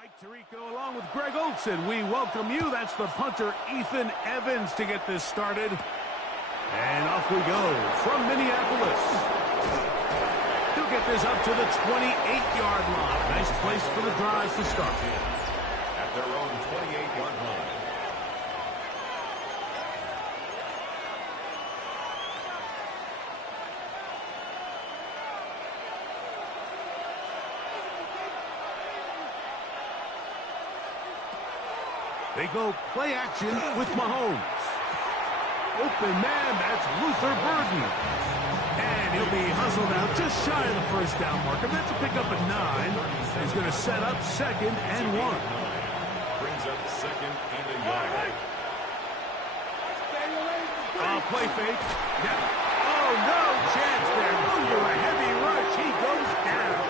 Mike Tirico along with Greg Olson. We welcome you. That's the punter, Ethan Evans, to get this started. And off we go from Minneapolis. He'll get this up to the 28-yard line. Nice place for the drive to start. At their own 28-yard line. They go play action with Mahomes. Open man, that's Luther Burden. And he'll be hustled out just shy of the first down marker. That's a pickup at 9. He's going to set up 2nd and 1. Brings up 2nd and a yard. Play fake. Yeah. Oh, no chance there. Under a heavy rush. He goes down.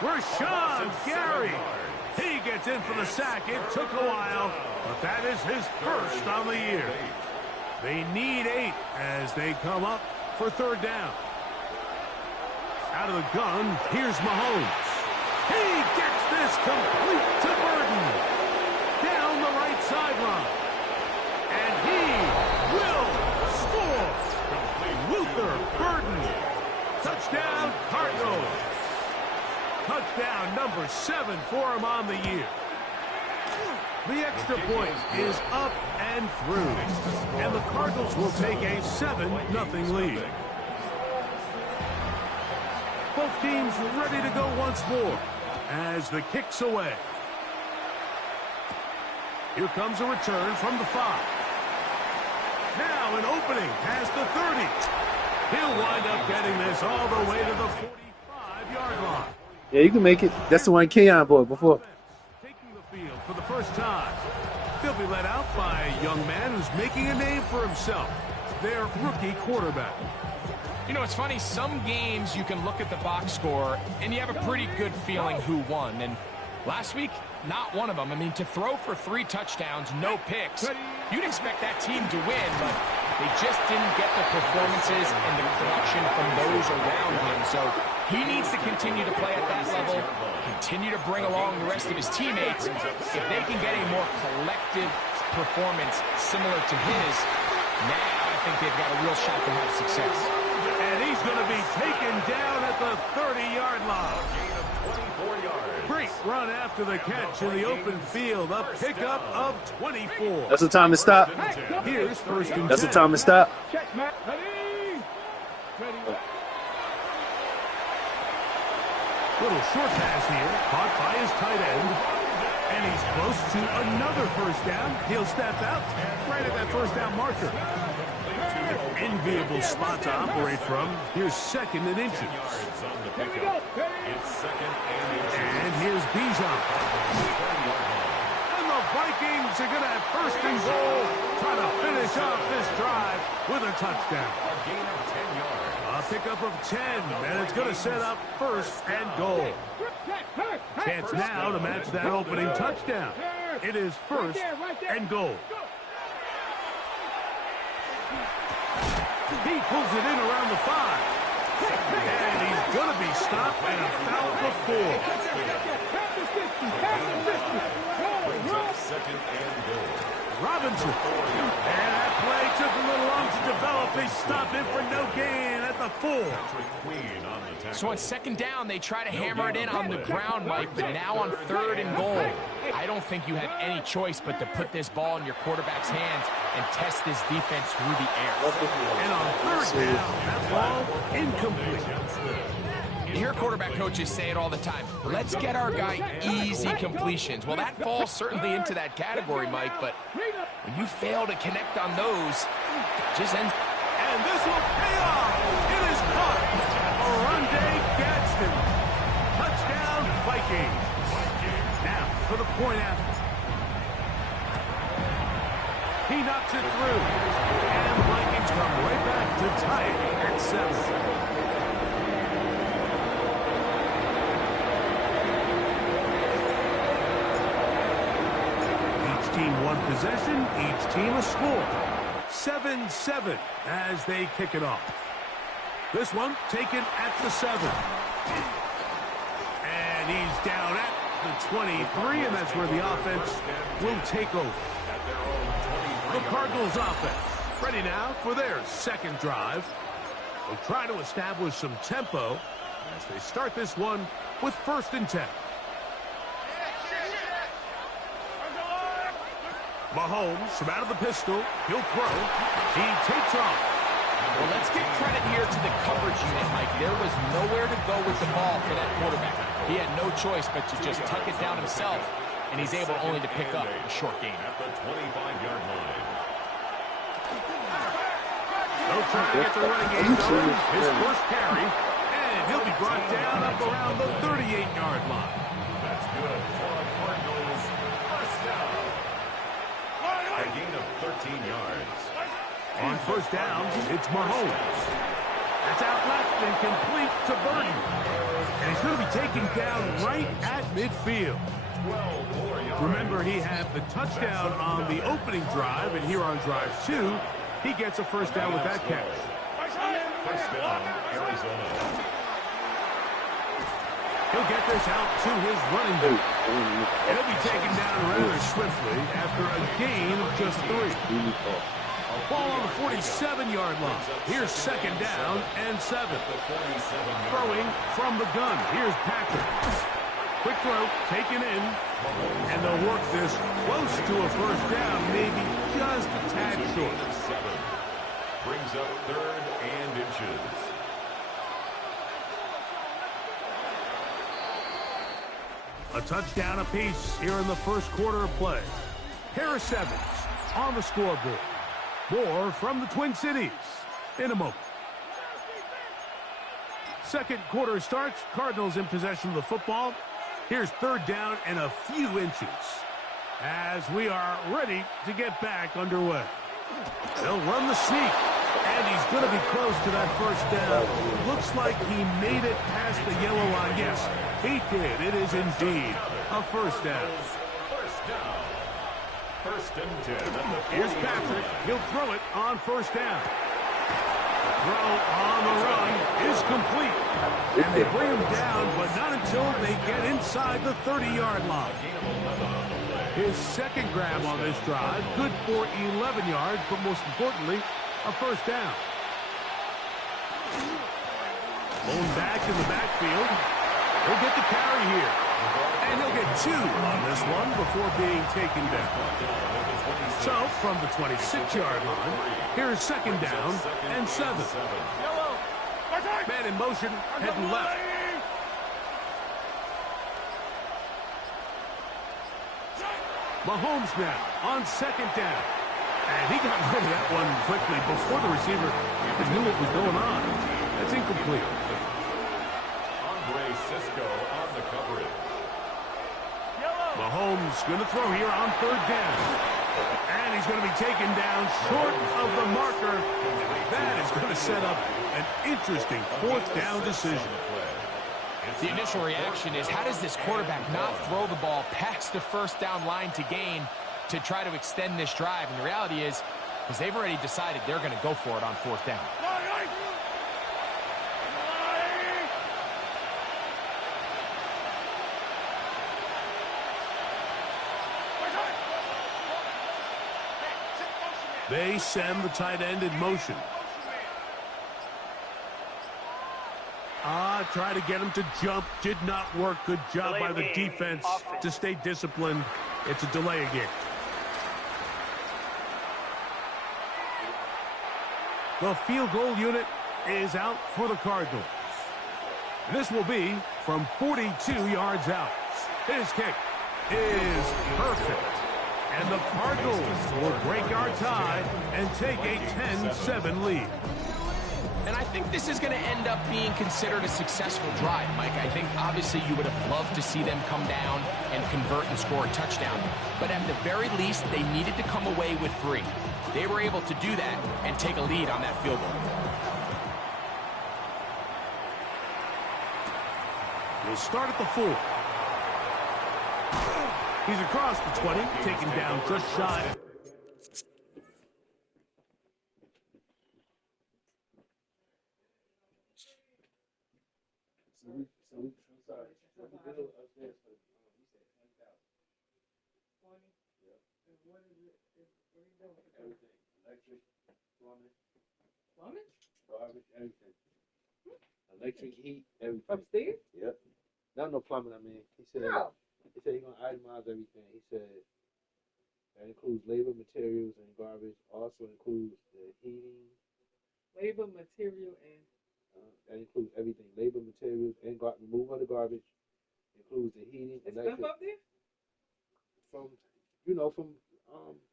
Rashawn Gary. He gets in for the sack. It took a while, but that is his first on the year. They need 8 as they come up for 3rd down. Out of the gun, here's Mahomes. He gets this complete to Burden. Down the right sideline. And he will score. Luther Burden. Touchdown, Cardinals. Touchdown number 7 for him on the year. The extra point is up and through. And the Cardinals will take a 7-0 lead. Both teams ready to go once more as the kick's away. Here comes a return from the 5. Now an opening past the 30. He'll wind up getting this all the way to the 45-yard line. Yeah, you can make it. That's the one Keon bought before. Taking the field for the first time. They'll be led out by a young man who's making a name for himself. Their rookie quarterback. You know, it's funny. Some games you can look at the box score and you have a pretty good feeling who won. And last week, not one of them. I mean, to throw for 3 touchdowns, no picks, you'd expect that team to win, but they just didn't get the performances and the production from those around him. So he needs to continue to play at that level, continue to bring along the rest of his teammates. If they can get a more collective performance similar to his, now I think they've got a real shot to have success. And he's going to be taken down at the 30-yard line. Gain of 24 yards. Great run after the catch in the open field. A pickup of 24. That's the time to stop. Here's 1st and 10. That's the time to stop. Little short pass here, caught by his tight end. And he's close to another 1st down. He'll step out right at that 1st down marker. An enviable spot to operate from. Here's 2nd and inches. Yards on the pickup. It's 2nd and inches. And here's Bijan. And the Vikings are going to have 1st and goal, trying to finish off this drive with a touchdown. A gain of 10 yards. A pickup of 10, and it's going to set up 1st and goal. Chance now to match that opening touchdown. It is 1st and goal. He pulls it in around the 5. And he's going to be stopped at about the 4. Brings up 2nd and goal. Robinson. And that play took a little long to develop. They stop him for no gain at the 4. Queen on the tackle. So on 2nd down, they try to hammer it in on the ground, Mike, but now on 3rd and goal, I don't think you have any choice but to put this ball in your quarterback's hands and test this defense through the air. And on 3rd down, that ball incomplete. You hear quarterback coaches say it all the time. Let's get our guy easy completions. Well, that falls certainly into that category, Mike, but when you fail to connect on those, it just ends. And this will pay off. It is caught. Oronde Gadsden. Touchdown, Vikings. Now for the point after. He knocks it through. And the Vikings come right back to tie it at 7. Team one possession, each team a score. 7-7 as they kick it off. This one taken at the 7. And he's down at the 23, and that's where the offense will take over. The Cardinals offense ready now for their second drive. They'll try to establish some tempo as they start this one with 1st and 10. Mahomes from out of the pistol. He'll throw. He takes off. Well, let's give credit here to the coverage unit, Mike. There was nowhere to go with the ball for that quarterback. He had no choice but to just tuck it down himself, and he's able only to pick up a short gain. At the 25-yard line. They'll try to get the running game going. His first carry, and he'll be brought down up around the 38-yard line. That's good for the Cardinals. First down. A gain of 13 yards. On first down, it's Mahomes. That's out left and complete to Burton. And he's going to be taken down right at midfield. Remember, he had the touchdown on the opening drive, and here on drive 2, he gets a first down with that catch. First down, Arizona. He'll get this out to his running back. And he'll be taken down rather swiftly after a gain of just 3. Ball on the 47-yard line. Here's 2nd down and 7. Throwing from the gun. Here's Patrick. Quick throw, taken in. And they'll work this close to a first down, maybe just a tad short. Brings up 3rd and inches. A touchdown apiece here in the first quarter of play. Harris Evans on the scoreboard. More from the Twin Cities in a moment. Second quarter starts. Cardinals in possession of the football. Here's 3rd down and a few inches as we are ready to get back underway. They'll run the sneak, and he's going to be close to that first down. Looks like he made it past the yellow line. Yes, he did. It is indeed a first down. First down. 1st and 10. Here's Patrick. He'll throw it on first down. Throw on the run is complete. And they bring him down, but not until they get inside the 30-yard line. His second grab on this drive, good for 11 yards, but most importantly, a first down. Blown back in the backfield. He'll get the carry here. And he'll get 2 on this one before being taken down. So, from the 26-yard line, here's 2nd down and 7. Man in motion, heading left. Mahomes now on 2nd down. And he got rid of that one quickly before the receiver knew what was going on. That's incomplete. Cisco on the coverage. Mahomes going to throw here on 3rd down. And he's going to be taken down short of the marker. That is going to set up an interesting 4th down decision. The initial reaction is, how does this quarterback not throw the ball past the first down line to gain to try to extend this drive? And the reality is, because they've already decided they're going to go for it on 4th down. They send the tight end in motion. Try to get him to jump. Did not work. Good job by the defense to stay disciplined. It's a delay again. The field goal unit is out for the Cardinals. This will be from 42 yards out. His kick is perfect. And the Cardinals will break our tie and take a 10-7 lead. And I think this is going to end up being considered a successful drive, Mike. I think obviously you would have loved to see them come down and convert and score a touchdown. But at the very least, they needed to come away with 3. They were able to do that and take a lead on that field goal. We'll start at the 4. He's across the 20, taken down just shy. Everything. Electric, plumbing, Plumbing? garbage, everything. Electric, heat, everything. Upstairs? Yep. No plumbing, I mean. He said No. he's gonna itemize everything. He said that includes labor, materials, and garbage. Also includes the heating. Labor, material, and That includes everything. Labor, materials, and removal of the garbage. Includes the heating, it's electric. stuff up there? From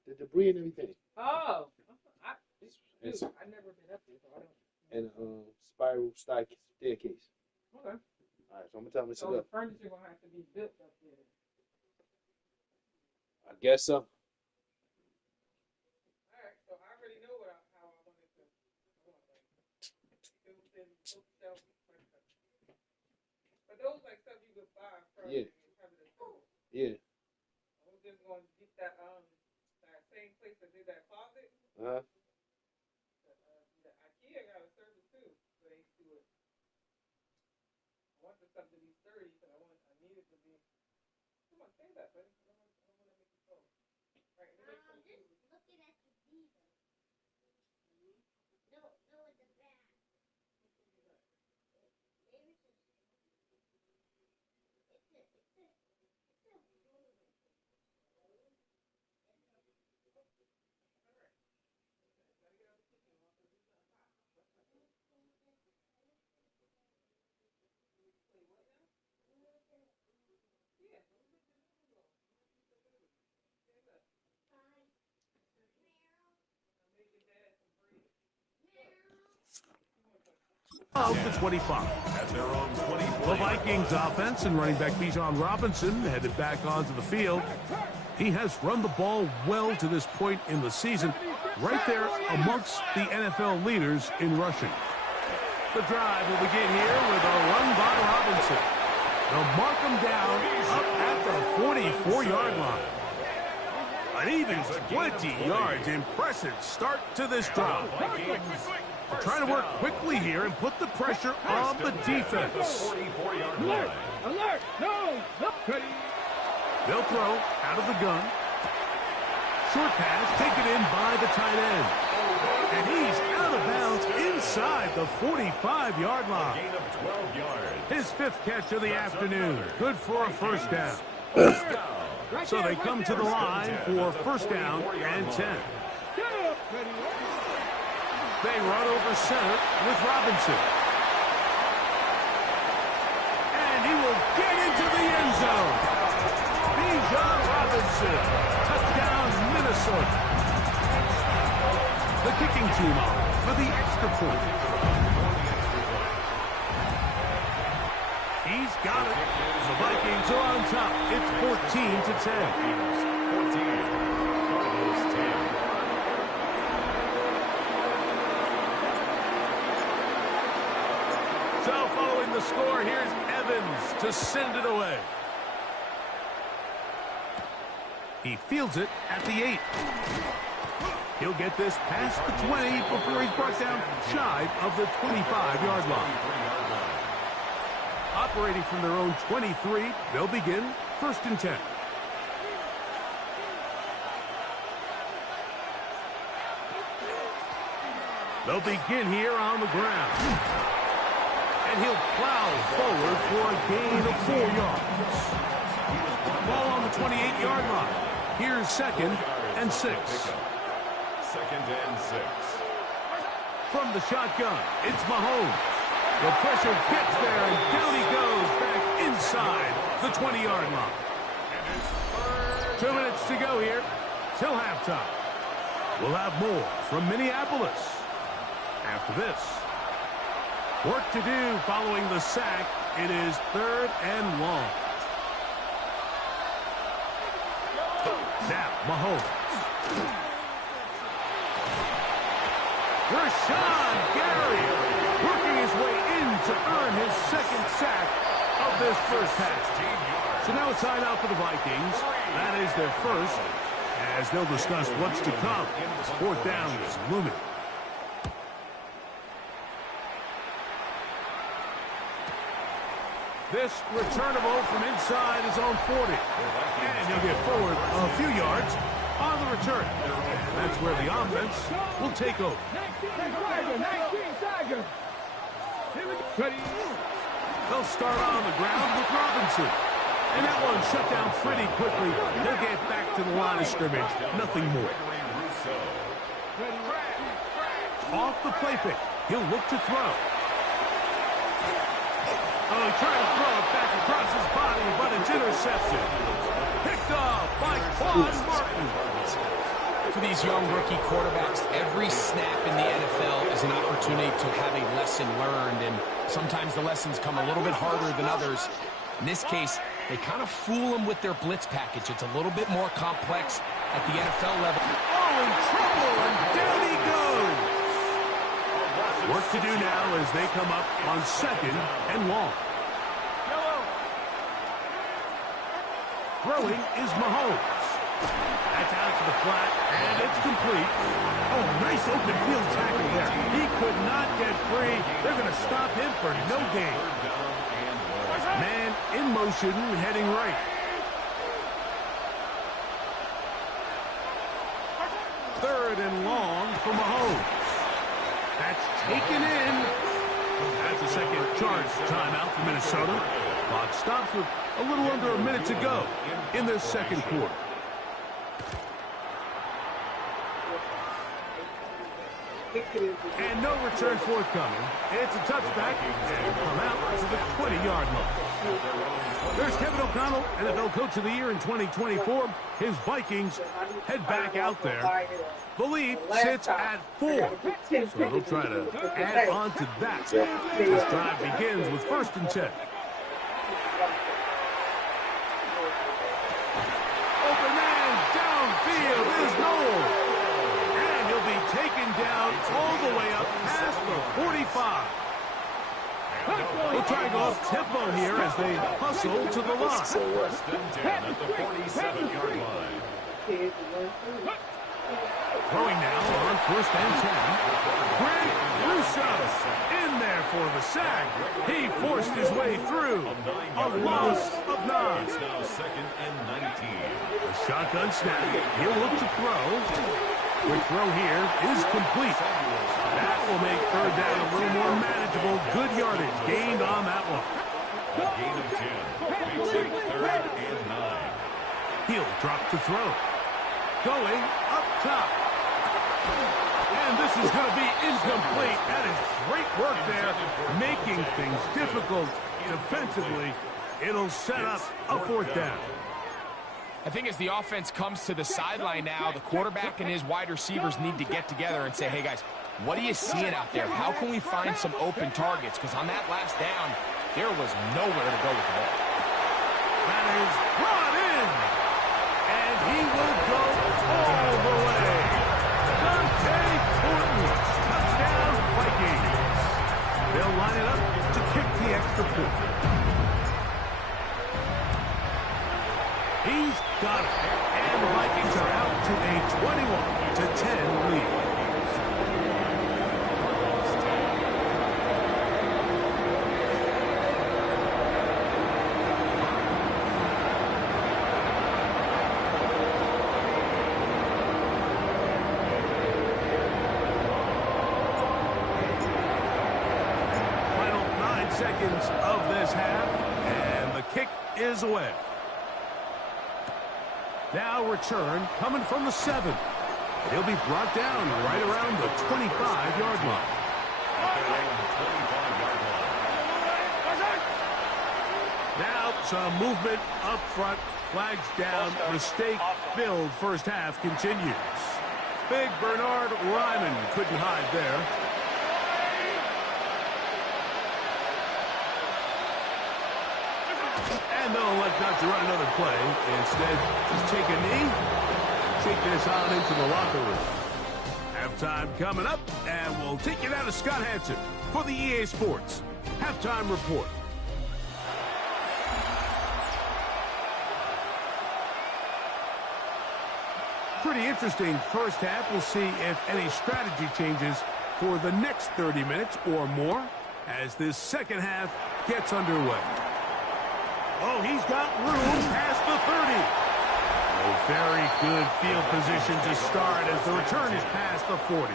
the debris and everything. Oh. And, I never been up there, so I don't. and spiral staircase. Okay. All right, so I'm gonna tell him to So sit the up. furniture gonna have to be built up there. I guess so. Alright, so I already know how I wanted to. Built in bookshelf. But those like stuff you could buy from Yeah. and have it assembled. Yeah. I'm just gonna get that same place that did that closet. Uh-huh. The IKEA got a service too, so they do it. I want the stuff to be sturdy because I need it to be. Come on, say that, buddy. I don't want to make it go. Right, let me make some food. Just looking at the Viva. No, at the back. Maybe it's a Of the 25. At their own 20 The Vikings offense and running back Bijan Robinson headed back onto the field. He has run the ball well to this point in the season, right there amongst the NFL leaders in rushing. The drive will begin here with a run by Robinson. They'll mark him down up at the 44-yard line. An even 20 yards. Impressive start to this drive. They're trying to work quickly here and put the pressure on the defense. 44-yard line. Alert! No! They'll throw out of the gun. Short pass taken in by the tight end. And he's out of bounds inside the 45-yard line. Gain of 12 yards. His fifth catch of the afternoon. Good for a first down. So they come to the line for first down and 10. They run over center with Robinson. And he will get into the end zone. Bijan Robinson. Touchdown, Minnesota. The kicking team on for the extra point. He's got it. The Vikings are on top. It's 14-10. 14. Cardinals 10. So following the score, here's Evans to send it away. He fields it at the 8. He'll get this past the 20 before he's brought down shy of the 25-yard line. Operating from their own 23, they'll begin first and 10. They'll begin here on the ground. And he'll plow forward for a gain of 4 yards. Ball on the 28-yard line. Here's second and 6. Second and 6. From the shotgun, it's Mahomes. The pressure gets there, and down he goes back inside the 20-yard line. 2 minutes to go here till halftime. We'll have more from Minneapolis after this. Work to do following the sack. It is 3rd and long. Now, Mahomes. Rashawn Gary working his way in to earn his second sack of this first half. So now it's time out for the Vikings. That is their first, as they'll discuss what's to come. This 4th down is looming. This returnable from inside his own 40. And he'll get forward a few yards on the return. And that's where the offense will take over. They'll start on the ground with Robinson. And that one shut down pretty quickly. They'll get back to the line of scrimmage. Nothing more. Off the play fake. He'll look to throw. Oh, he tried to throw it back across his body, but it's intercepted. Picked off by Claude Martin. For these young rookie quarterbacks, every snap in the NFL is an opportunity to have a lesson learned, and sometimes the lessons come a little bit harder than others. In this case, they kind of fool them with their blitz package. It's a little bit more complex at the NFL level. Oh, in trouble, and down he goes. Work to do now as they come up on 2nd and long. Throwing is Mahomes. That's out to the flat, and it's complete. Oh, nice open field tackle there. He could not get free. They're going to stop him for no gain. Man in motion, heading right. Third and long for Mahomes. That's taken in. That's a second charge timeout for Minnesota. Clock stops with a little under a minute to go in the second quarter. And no return forthcoming. It's a touchback and come out to the 20-yard line. There's Kevin O'Connell, NFL Coach of the Year in 2024. His Vikings head back out there. The lead sits at 4. So they'll try to add on to that. This drive begins with 1st and 10. Open man downfield is Noel. And he'll be taken down all the way up past the 45. They'll try to go up tempo here as they hustle to the line. Down at the 47-yard line. Throwing now on 1st and 10. Greg Russo in there for the sack. He forced his way through. A loss of 9. It's now 2nd and 19. A shotgun snap. He'll look to throw. Quick throw here is complete. That will make 3rd down a little more manageable. Good yardage gained on that one. A gain of 10. Makes it 3rd and 9. He'll drop to throw. Going up top. And this is going to be incomplete. That is great work there, making things difficult defensively. It'll set up a 4th down. I think as the offense comes to the sideline now, the quarterback and his wide receivers need to get together and say, hey, guys, what are you seeing out there? How can we find some open targets? Because on that last down, there was nowhere to go with the ball. That is brought in. And he will go all the way. Dante Thornton, touchdown Vikings. They'll line it up to kick the extra point. He's got it. And the Vikings are out to a 21-10 lead. Final 9 seconds of this half, and the kick is away. Now return coming from the 7. He'll be brought down right around the 25-yard line. Now some movement up front. Flags down. Mistake-filled first half continues. Big Bernard Ryman couldn't hide there. And they'll elect not to run another play. Instead, just take a knee, take this on into the locker room. Halftime coming up, and we'll take you down to Scott Hansen for the EA Sports Halftime Report. Pretty interesting first half. We'll see if any strategy changes for the next 30 minutes or more as this second half gets underway. Oh, he's got room past the 30. A very good field position to start as the return is past the 40.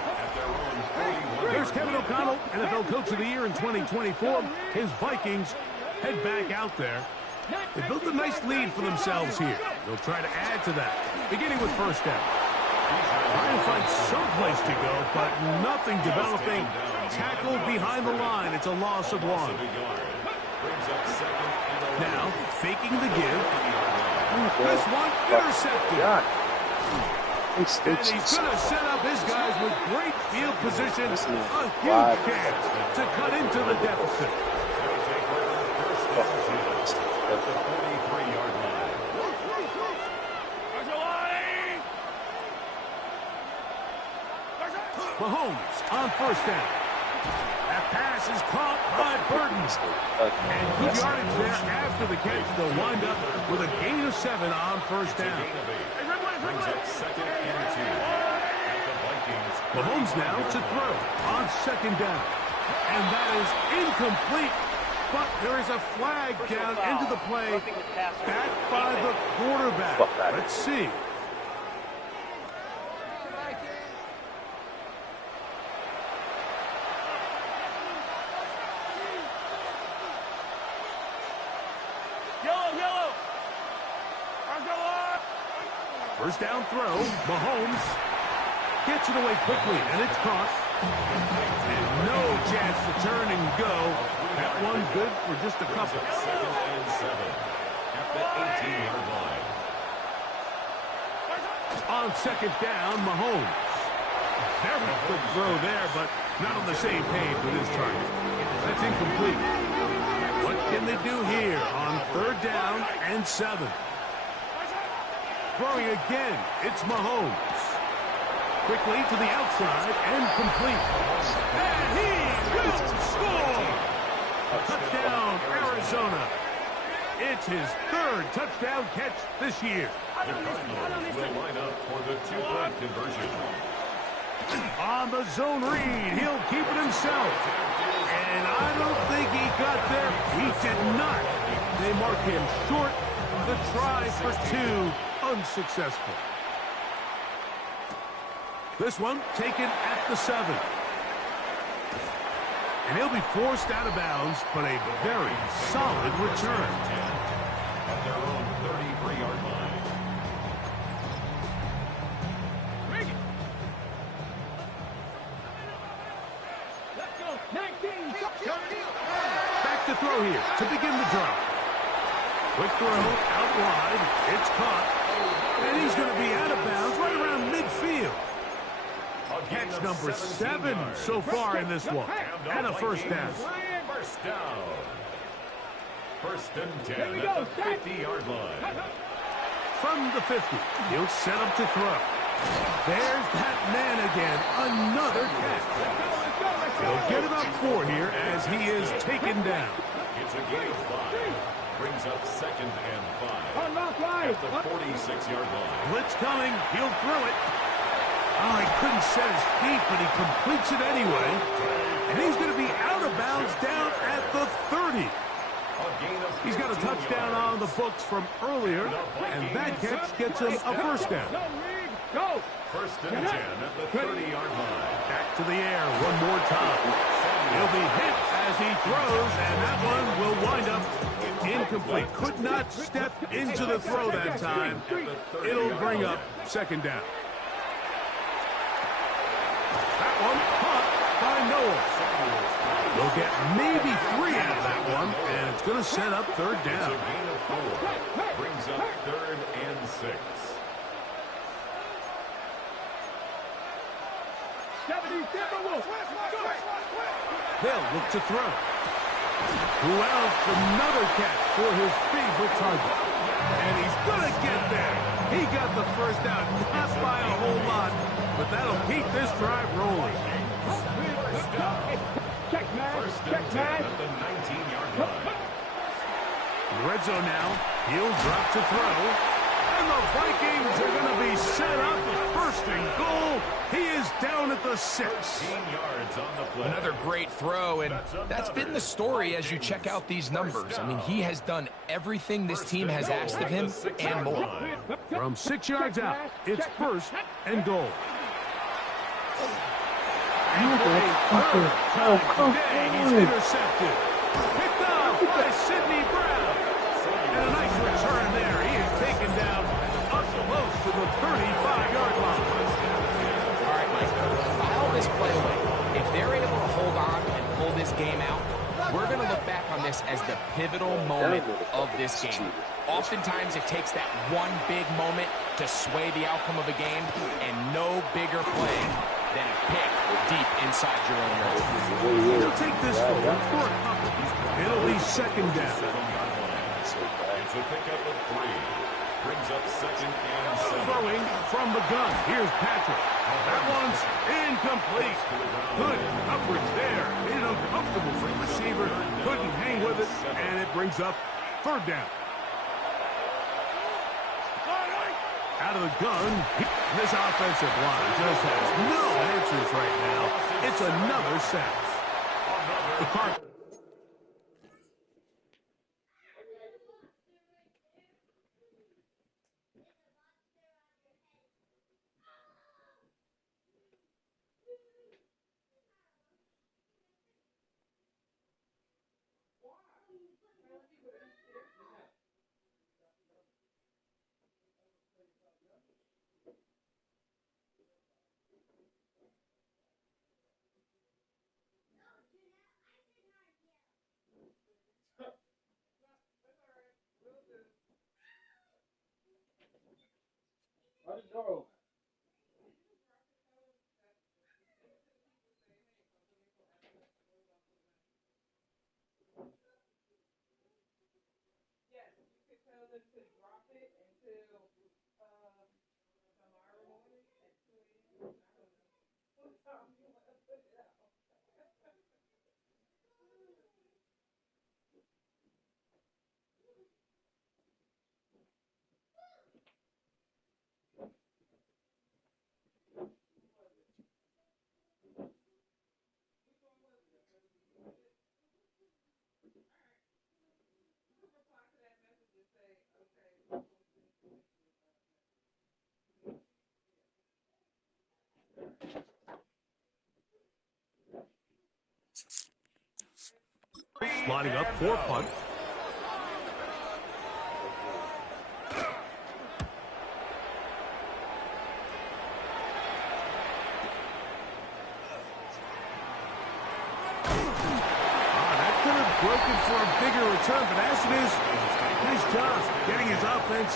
There's Kevin O'Connell, NFL Coach of the Year in 2024. His Vikings head back out there. They built a nice lead for themselves here. They'll try to add to that, beginning with first down. Trying to find some place to go, but nothing developing. Tackled behind the line. It's a loss of 1. Now, faking the give. This one intercepted. And he's going to set up his guys with great field position. A huge chance to cut into the deficit. At the 43-yard line. Mahomes on first down. That pass is caught by Burton. And good yardage there after the catch. They'll wind up with a gain of 7 on first down. Brings up second and 2. At the Vikings. Mahomes now to throw on second down. And that is incomplete. But there is a flag down into the play, back by the quarterback. Let's see. Yellow. First down throw, Mahomes gets it away quickly, and it's caught. And no chance to turn and go. That one good for just a couple. Second and 7 at the 18-yard line. On second down, Mahomes. Very good throw there, but not on the same page with his target. That's incomplete. What can they do here on third down and 7? Throwing again, it's Mahomes. Quickly to the outside and complete. And he will score! Touchdown, Arizona. It's his 3rd touchdown catch this year. The Cardinals will line up for the 2-point conversion. On the zone read, he'll keep it himself. And I don't think he got there. He did not. They mark him short. The try for 2, unsuccessful. This one taken at the 7. And he'll be forced out of bounds, but a very solid return. At their own 33-yard line. Back to throw here to begin the drive. Quick throw out wide. It's caught. And he's going to be out of bounds right around midfield. Catch number 7 so far in this one. And a first down. First down. First and 10 at the 50-yard line. From the 50, he'll set up to throw. There's that man again. Another catch. He'll get about 4 here as he is taken down. It's a gain of 5. Brings up second and 5. At the 46-yard line. Blitz coming. He'll throw it. Oh, he couldn't set his feet, but he completes it anyway. And he's going to be out of bounds down at the 30. He's got a touchdown on the books from earlier, and that catch gets him a first down. First and 10 at the 30-yard line. Back to the air one more time. He'll be hit as he throws, and that one will wind up incomplete. Could not step into the throw that time. It'll bring up second down. That one caught by Noah. They'll get maybe 3 out of that one, and it's going to set up third down. It's a gain of 4. Brings up third and 6. They'll look to throw. Who else? Another catch for his favorite target. And he's going to get there. He got the first down, not by a whole lot, but that'll keep this drive rolling. First and 10 at the 19-yard line. In the red zone now, he'll drop to throw. And the Vikings are going to be set up. First and goal. He is down at the 6. 13 yards on the play. Another great throw, and that's been the story as you check out these numbers. I mean, he has done everything this team has asked of him and more. From 6 yards out, it's first and goal. And for a third time today, he's intercepted. Picked up by Sidney Brown. And a nice return there. He is taken down up close to the 35-yard line. All right, Mike, file this play away. If they're able to hold on and pull this game out, we're going to look back on this as the pivotal moment of this game. Oftentimes, it takes that one big moment to sway the outcome of a game, and no bigger play than a pick deep inside your own red. He'll take this forward for a couple. It'll be second down. It's a pickup of 3. Brings up second and 7. Throwing from the gun. Here's Patrick. That one's incomplete. Good coverage there. Made it uncomfortable for the receiver. Couldn't hang with it, and it brings up third down. Out of the gun. This offensive line just has no answers right now. It's another sack. The Cardinals. Why the door open? Yes, you could tell them to drop it until tomorrow morning at 2 a.m. I don't know what time you want to put it out. Reply to that message and say, okay. Lining up for punt. That could have broken for a bigger return, but as it is, nice job getting his offense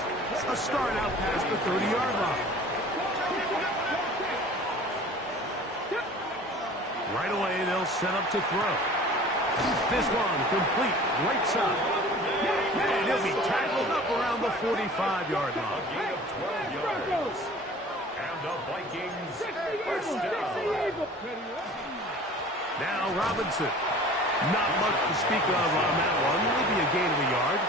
a start out past the 30-yard line. Right away, they'll set up to throw. This one complete, right side. And he'll be tackled up around the 45-yard line. A gain of 12 yards. And the Vikings first down. Now Robinson. Not much to speak of on that one. Maybe a gain of a yard.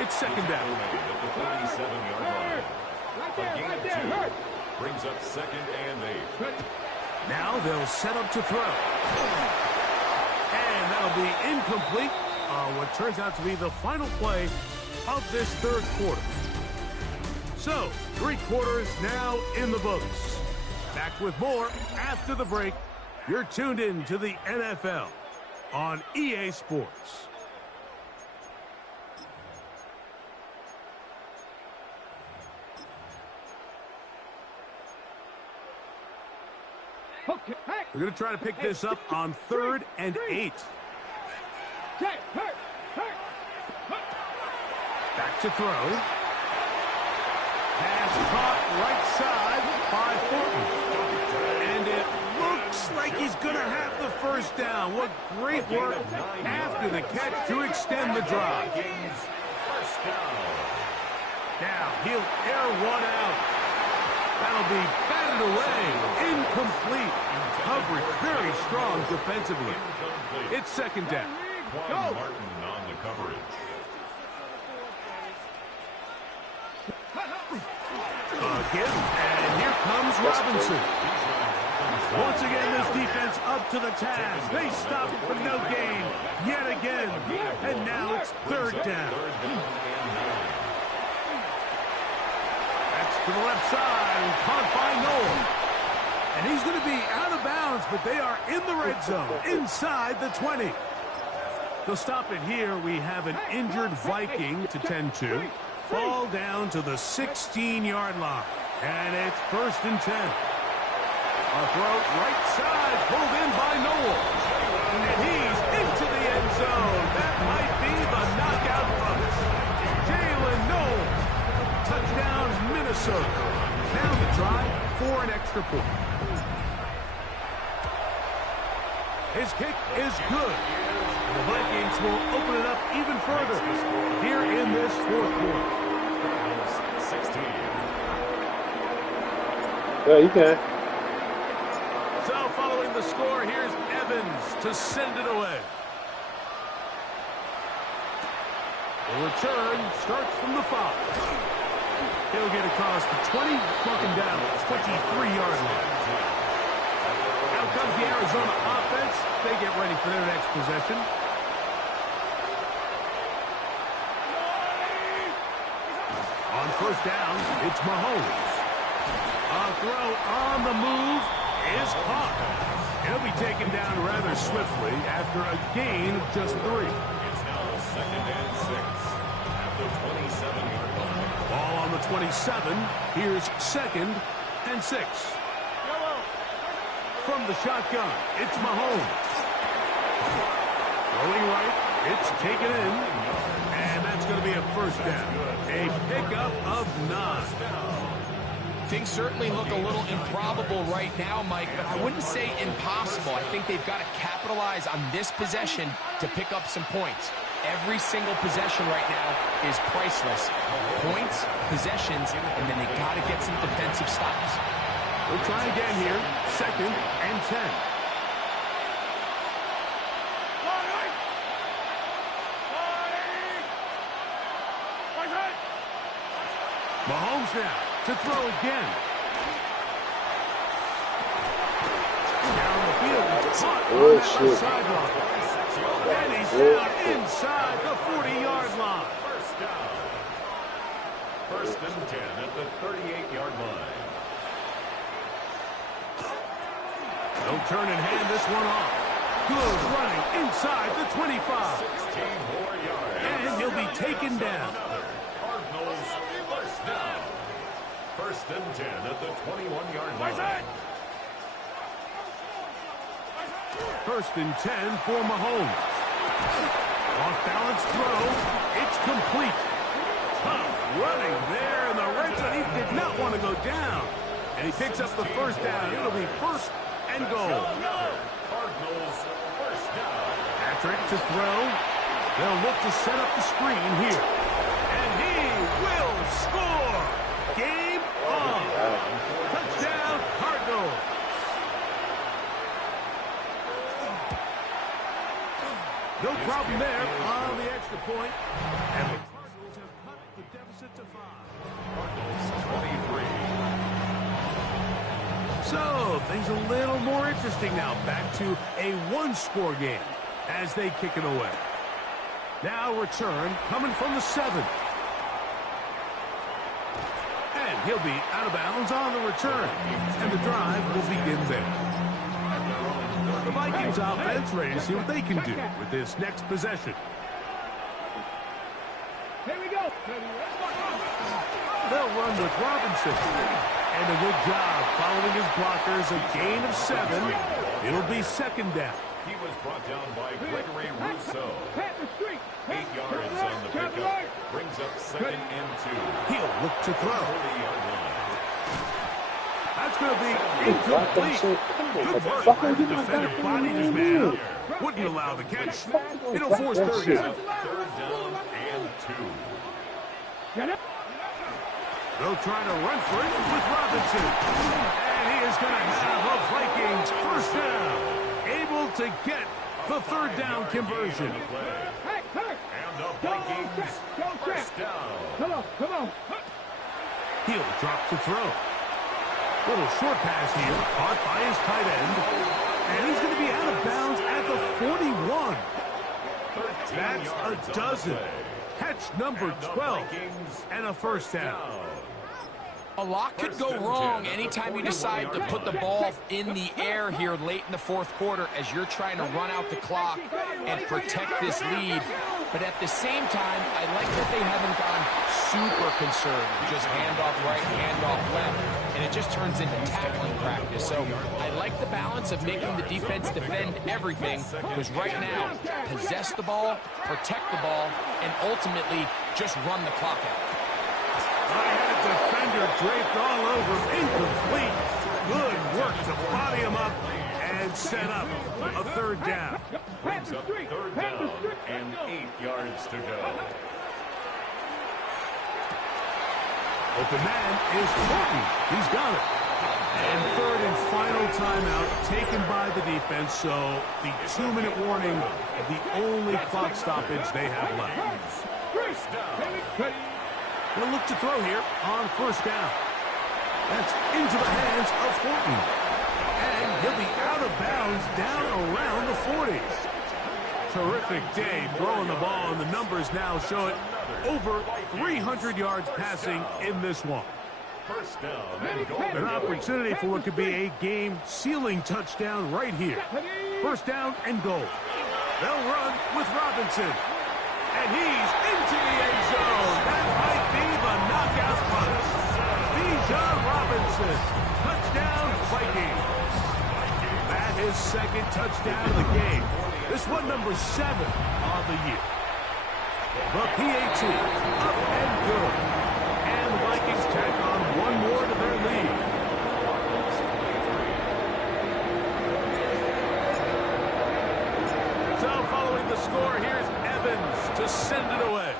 It's second down. At the 37-yard line. A gain of 2. Brings up second and 8. Now they'll set up to throw. And that'll be incomplete on what turns out to be the final play of this third quarter. So, 3 quarters now in the books. Back with more after the break. You're tuned in to the NFL on EA Sports. We're going to try to pick this up on 3rd and 8. Back to throw. Pass caught right side by Thornton. And it looks like he's going to have the first down. What great work after the catch to extend the drive. First down. Now he'll air one out. That'll be batted away. Incomplete. Coverage very strong defensively. It's second down. Quan Martin on the coverage. give, and here comes Robinson. Once again, this defense up to the task. They stop it for no gain yet again, and now it's third down. That's to the left side, caught by Noel. And he's going to be out of bounds, but they are in the red zone, inside the 20. They'll stop it here. We have an injured Viking to tend to. Ball down to the 16-yard line. And it's 1st and 10. A throw right side, pulled in by Noel. And he's into the end zone. That might be the knockout punch. Jalen Noel. Touchdown, Minnesota. Now the try for an extra point. His kick is good. And the Vikings will open it up even further here in this 4th quarter. 16. Yeah, you can. So following the score, here's Evans to send it away. The return starts from the 5. He'll get across the 20, broken down at the 23-yard line. Out comes the Arizona offense. They get ready for their next possession. On 1st down, it's Mahomes. A throw on the move is caught. He'll be taken down rather swiftly after a gain of just 3. It's now 2nd and 6 at the 27-yard line. Ball on the 27. Here's 2nd and 6. From the shotgun, it's Mahomes. Going right, it's taken in. And that's going to be a 1st down. A pickup of 9. Things certainly look a little improbable right now, Mike, but I wouldn't say impossible. I think they've got to capitalize on this possession to pick up some points. Every single possession right now is priceless. Points, possessions, and then they got to get some defensive stops. We'll try again here. 2nd and 10. Mahomes now to throw again. Down the field, it's caught on that left sideline. And he's down inside the 40-yard line. 1st down. 1st and 10 at the 38-yard line. They'll turn and hand this one off. Good running inside the 25. 16 more yards. And he'll be taken down. Cardinals 1st down. 1st and 10 at the 21-yard line. 1st and 10 for Mahomes. Off-balance throw. It's complete. Tough running there in the red zone. He did not want to go down. And he picks up the 1st down. It'll be 1st and goal. Cardinals 1st down. Patrick to throw. They'll look to set up the screen here. And he will score. Game on. Touchdown, Cardinals. No problem there on the extra point. And the Cardinals have cut the deficit to 5. Cardinals 23. So, things a little more interesting now. Back to a 1-score game as they kick it away. Now return coming from the 7. And he'll be out of bounds on the return. And the drive will begin there. The Vikings offense ready to see what they can do with this next possession. Here we go. They'll run with Robinson. And a good job following his blockers. A gain of 7. It'll be 2nd down. He was brought down by Gregory Rousseau. 8 yards on the pickup. Brings up 2nd and 2. He'll look to throw. 40-yard line. That's going to be incomplete. Good work by the defender. Bodied his man up. Wouldn't allow the catch. It'll force 3rd down. 3rd down and 2. They'll try to run for it with Robinson. And he is going to have a Vikings 1st down. Able to get the 3rd down conversion. And the Vikings 1st down. Come on. He'll drop to throw. Little short pass here, caught by his tight end. And he's going to be out of bounds at the 41. That's a dozen. Catch number 12 and a first down. A lot could go wrong anytime you decide to put the ball in the air here late in the fourth quarter as you're trying to run out the clock and protect this lead. But at the same time, I like that they haven't gone super conservative. Just handoff right, handoff left, and it just turns into tackling practice. So I like the balance of making the defense defend everything, because right now, possess the ball, protect the ball, and ultimately just run the clock out. I had a defender draped all over, incomplete. Good work to body him up and set up a third down. Brings up third down and 8 yards to go. Open man is Horton. He's got it. And third and final timeout taken by the defense, so the 2-minute warning, the only clock stoppage they have left. First down. He'll look to throw here on first down. That's into the hands of Horton. And he'll be out of bounds down around the 40. Terrific day throwing the ball, and the numbers now show it. Over 300 yards passing in this one. First down and goal. An opportunity for what could be a game-sealing touchdown right here. First down and goal. They'll run with Robinson. And he's into the end zone. That might be the knockout punch. Bijan Robinson. Touchdown, Vikings. That is second touchdown of the game. This one number 7 on the year. The PAT up and good. And the Vikings tack on one more to their lead. So following the score, here's Evans to send it away.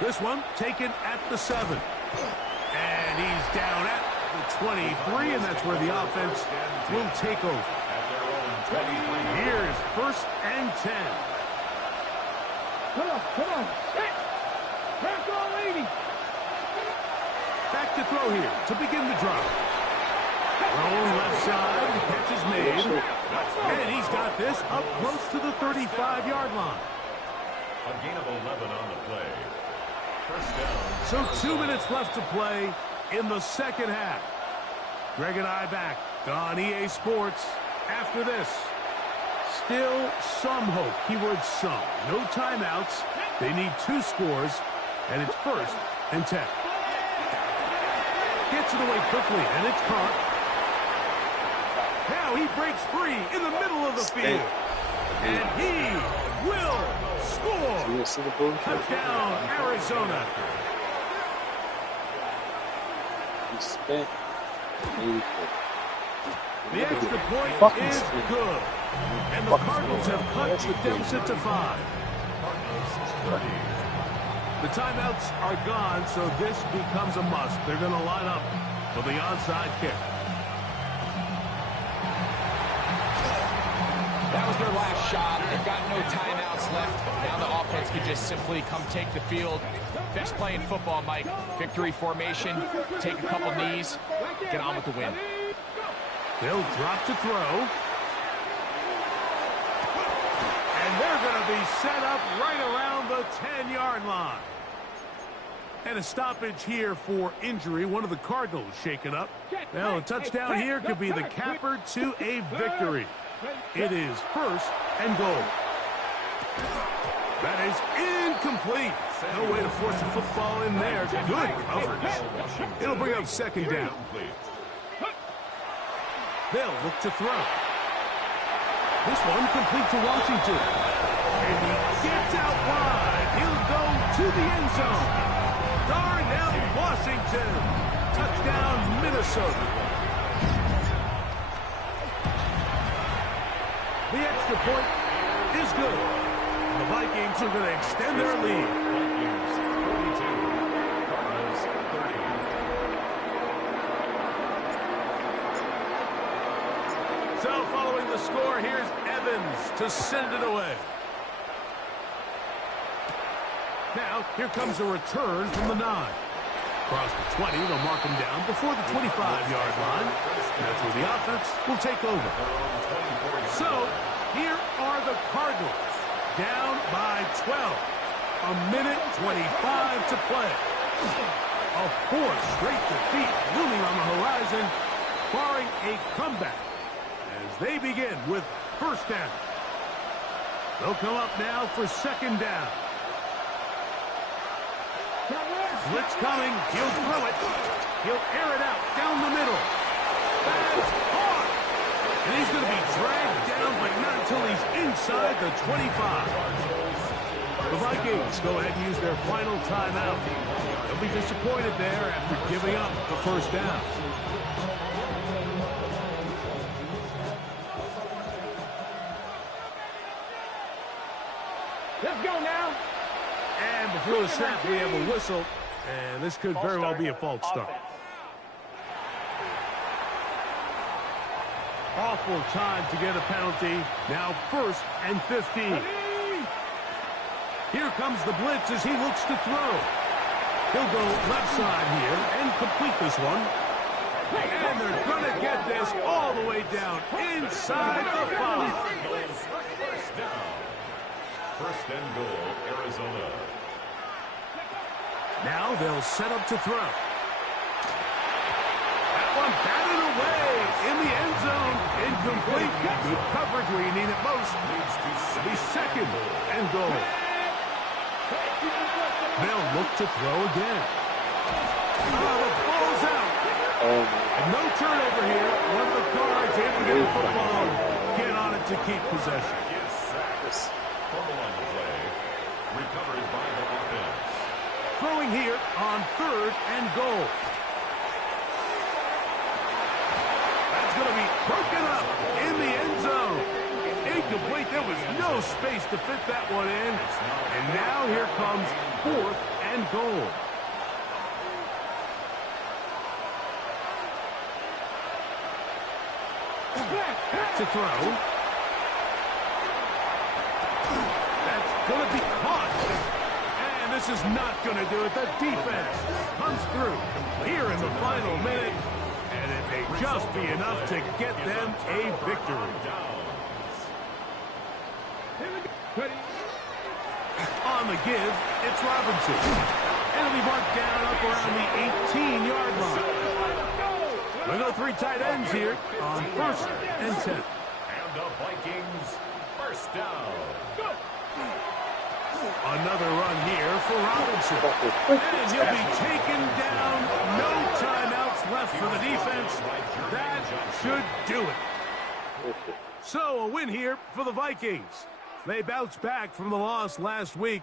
This one taken at the 7. And he's down at the 23, and that's where the offense will take over. Here's first and 10. Come on. Back all 80. Back to throw here to begin the drive. Thrown left side, the catch is made. And he's got this up close to the 35-yard line. A gain of 11 on the play. First down. So 2 minutes left to play in the second half. Greg and I back on EA Sports after this. Still some hope. Keyword some. No timeouts. They need 2 scores, and it's first and 10. Gets it away quickly, and it's caught. Now he breaks free in the middle of the field. And he will score. Touchdown, Arizona. He spent 80. The extra point is good. And the Cardinals have cut the deficit to 5. The timeouts are gone, so this becomes a must. They're going to line up for the onside kick. That was their last shot. They've got no timeouts left. Now the offense could just simply come take the field. Best play in football, Mike. Victory formation, take a couple knees, get on with the win. They'll drop to throw. And they're going to be set up right around the 10-yard line. And a stoppage here for injury. One of the Cardinals shaken up. Well, a touchdown here could be the capper to a victory. It is first and goal. That is incomplete. No way to force the football in there. Good coverage. It'll bring up second down. They'll look to throw. This one complete to Washington. And he gets out wide. He'll go to the end zone. Darnell Washington. Touchdown, Minnesota. The extra point is good. The Vikings are going to extend their lead. Vikings 42, Cardinals 30. So following the score, here's Evans to send it away. Now, here comes a return from the 9. Across the 20, they'll mark him down before the 25-yard line. That's where the offense will take over. So, here are the Cardinals, down by 12. A minute 25 to play. A fourth straight defeat looming on the horizon, barring a comeback as they begin with first down. They'll come up now for second down. Blitz coming. He'll throw it. He'll air it out down the middle. That's hard. And he's going to be dragged down, but not until he's inside the 25. The Vikings go ahead and use their final timeout. They'll be disappointed there after giving up the first down. Let's go now. And before the snap, we have a whistle. And this could very well be a false start. Awful time to get a penalty. Now 1st and 15. Here comes the blitz as he looks to throw. He'll go left side here and complete this one. And they're going to get this all the way down inside the 5. First down. First and goal, Arizona. Now they'll set up to throw. That one batted away in the end zone. Incomplete. Good coverage where you need it most. It'll be second and goal. They'll look to throw again. Oh, the ball's out. And no turnover here. One of the Cards able to get the football. Get on it to keep possession. Fumble on the play. Recovered by the offense. Throwing here on 3rd and goal. That's going to be broken up in the end zone. Incomplete. There was no space to fit that one in. And now here comes 4th and goal. Back to throw. That's going to be caught. And this is not going to do it. The defense comes through here in the final minute. And it may just be enough to get them a victory. On the give, it's Robinson. And it'll be marked down up around the 18-yard line. We'll go 3 tight ends here on 1st and 10. And the Vikings, first down. Another run here for Robinson. And he'll be taken down. No timeouts left for the defense. That should do it. So a win here for the Vikings. They bounced back from the loss last week